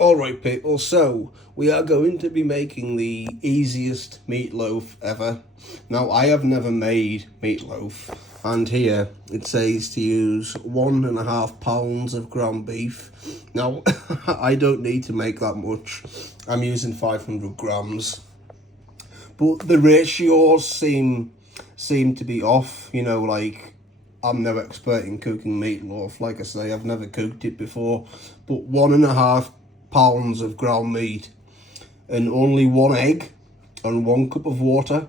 Alright people, so we are going to be making the easiest meatloaf ever. Now I have never made meatloaf, and here it says to use 1.5 pounds of ground beef. Now I don't need to make that much, I'm using 500 grams. But the ratios seem to be off, you know, like I'm no expert in cooking meatloaf. Like I say, I've never cooked it before, but 1.5 pounds of ground meat and only 1 egg and 1 cup of water.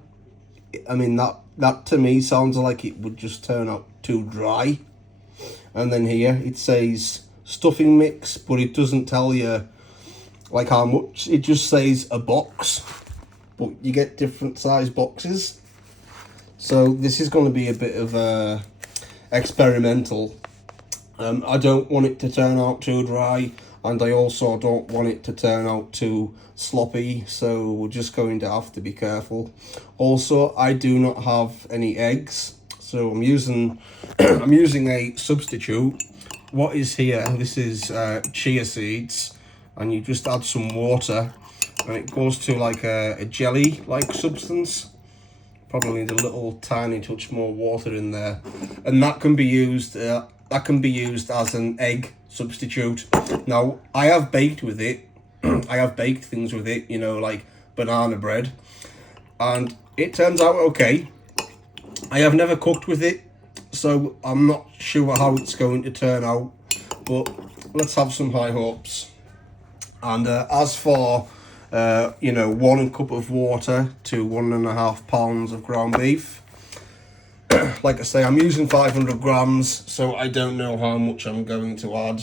I mean, that to me sounds like it would just turn out too dry. And then here it says stuffing mix, but it doesn't tell you like how much. It just says a box, but you get different size boxes. So this is going to be a bit of experimental. I don't want it to turn out too dry, and I also don't want it to turn out too sloppy, so we're just going to have to be careful. Also, I do not have any eggs, so I'm using a substitute. What is here? This is chia seeds, and you just add some water and it goes to like a jelly like substance. Probably need a little tiny touch more water in there, and that can be used as an egg substitute. Now I have baked with it. I have baked things with it, you know, like banana bread, and it turns out okay. I have never cooked with it, so I'm not sure how it's going to turn out, but let's have some high hopes. And as for you know, 1 cup of water to 1.5 pounds of ground beef. Like I say, I'm using 500 grams, so I don't know how much I'm going to add.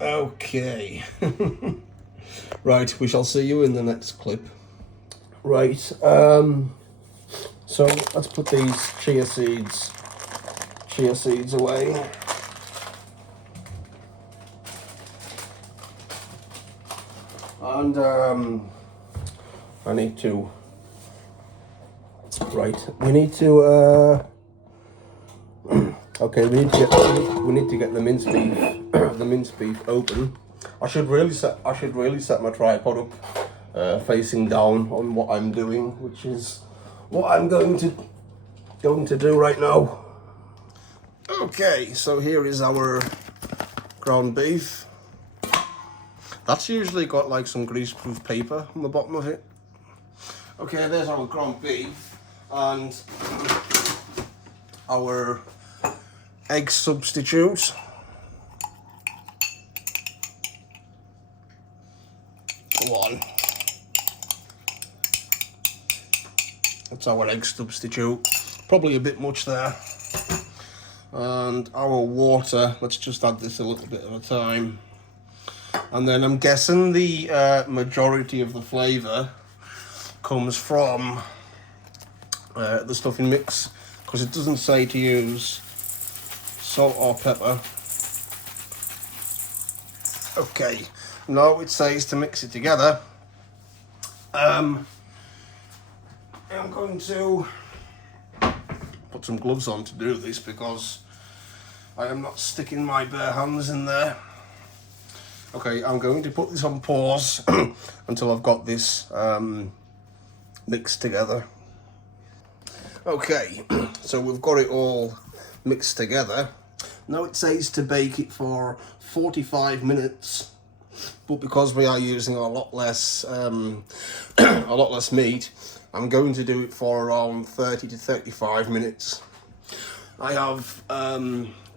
Okay. Right, we shall see you in the next clip. Right, so let's put these chia seeds away. And I need to, right, we need to okay, we need to get the minced beef the minced beef open. I should really set my tripod up facing down on what I'm doing, which is what I'm going to do right now. Okay, so here is our ground beef. That's usually got like some greaseproof paper on the bottom of it. Okay, there's our ground beef and our egg substitute. One. That's our egg substitute. Probably a bit much there. And our water, let's just add this a little bit at a time. And then I'm guessing the majority of the flavour comes from the stuffing mix, because it doesn't say to use salt or pepper. Okay, now it says to mix it together. I'm going to put some gloves on to do this, because I am not sticking my bare hands in there. Okay, I'm going to put this on pause until I've got this mixed together. Okay, so we've got it all mixed together. Now it says to bake it for 45 minutes, but because we are using a lot less meat, I'm going to do it for around 30 to 35 minutes. I have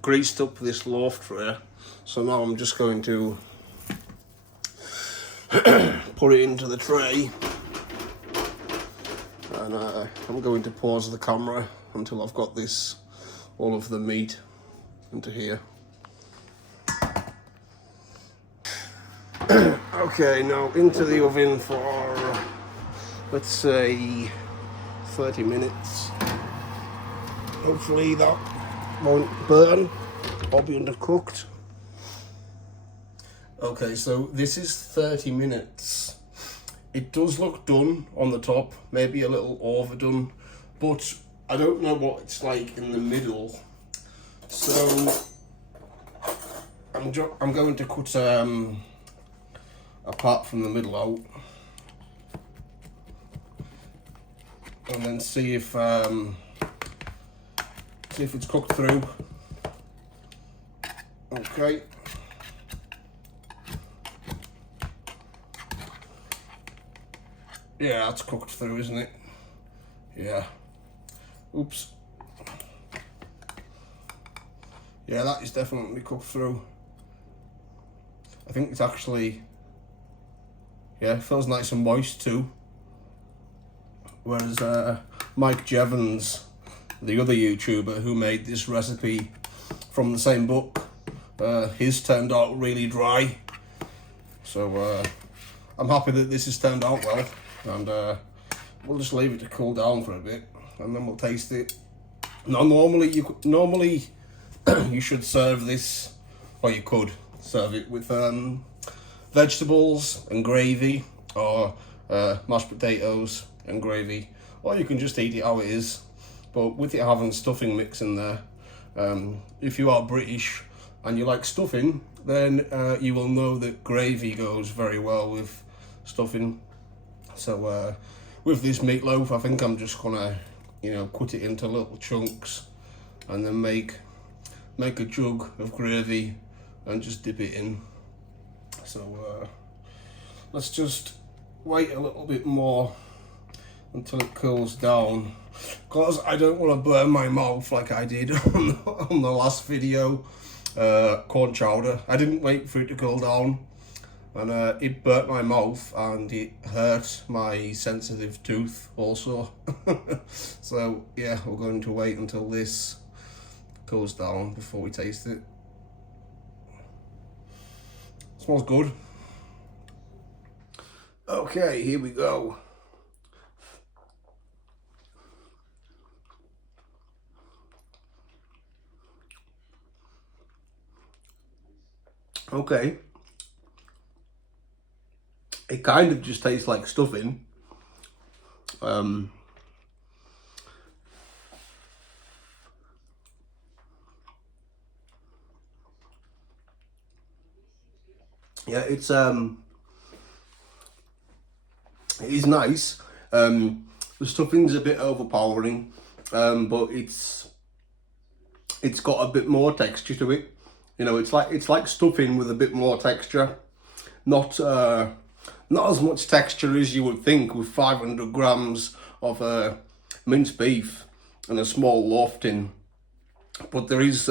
greased up this loaf tray, so now I'm just going to put it into the tray, and I'm going to pause the camera until I've got all of the meat into here. Okay, now into the oven for, let's say, 30 minutes. Hopefully that won't burn or be undercooked. Okay, so this is 30 minutes. It does look done on the top, maybe a little overdone, but I don't know what it's like in the middle. So I'm I'm going to cut apart from the middle out, and then see if it's cooked through. Okay. Yeah, that's cooked through, isn't it? Yeah. Oops. Yeah, that is definitely cooked through. I think it's actually, yeah, it feels nice and moist too. Whereas Mike Jevons, the other YouTuber who made this recipe from the same book, his turned out really dry. So I'm happy that this has turned out well, and we'll just leave it to cool down for a bit, and then we'll taste it. Now, normally you should serve this, or you could serve it with vegetables and gravy, or mashed potatoes and gravy, or you can just eat it how it is. But with it having stuffing mix in there, if you are British and you like stuffing, then you will know that gravy goes very well with stuffing. So with this meatloaf, I think I'm just gonna, cut it into little chunks, and then make a jug of gravy and just dip it in. So let's just wait a little bit more until it cools down, because I don't want to burn my mouth like I did on the last video, corn chowder. I didn't wait for it to cool down, and it burnt my mouth and it hurt my sensitive tooth also. So yeah, we're going to wait until this cools down before we taste it. Smells good. Okay, here we go. Okay. It kind of just tastes like stuffing. Yeah, it is nice. The stuffing's a bit overpowering, but it's got a bit more texture to it. It's like stuffing with a bit more texture. Not as much texture as you would think with 500 grams of minced beef and a small loaf tin. But there is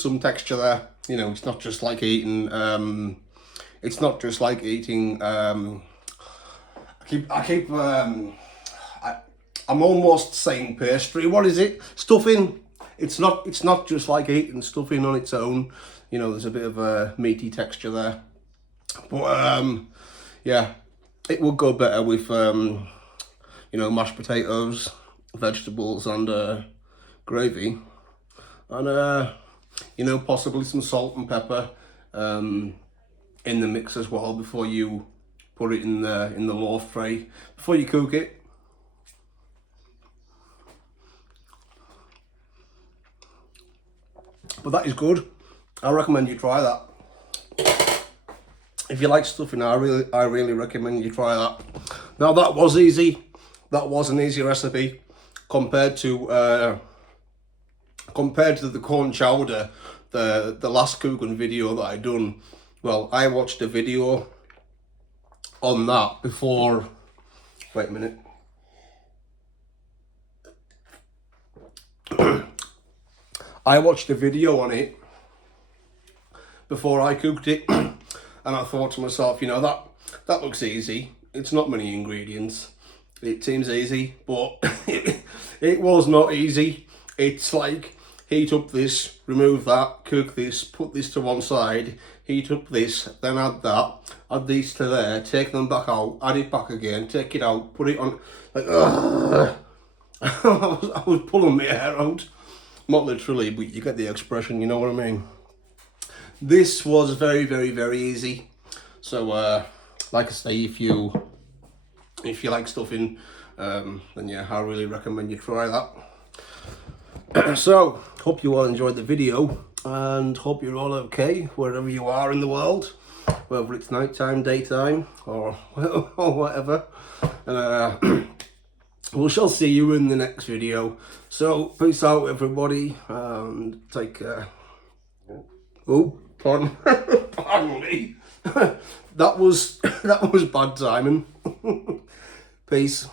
some texture there. It's not just like eating. It's not just like eating. I'm almost saying pastry. What is it? Stuffing. It's not just like eating stuffing on its own. There's a bit of a meaty texture there. But yeah, it would go better with mashed potatoes, vegetables, and gravy, and possibly some salt and pepper in the mix as well before you put it in the loaf tray before you cook it. But that is good. I recommend you try that. If you like stuffing, I really recommend you try that. Now, that was easy. That was an easy recipe compared to the corn chowder, the last cooking video that I done. Well, I watched a video on that before. Wait a minute. I watched a video on it before I cooked it, and I thought to myself, that looks easy. It's not many ingredients. It seems easy, but it was not easy. It's like heat up this, remove that, cook this, put this to one side, heat up this, then add that, add these to there, take them back out, add it back again, take it out, put it on, like, I was pulling my hair out. Not literally, but you get the expression, you know what I mean? This was very, very, very easy. So, like I say, if you like stuffing, then yeah, I really recommend you try that. So, hope you all enjoyed the video. and hope you're all okay wherever you are in the world, whether it's nighttime, daytime, or or whatever. And we shall see you in the next video. So peace out, everybody, and take care. Oh, pardon, pardon me. that was bad timing. Peace.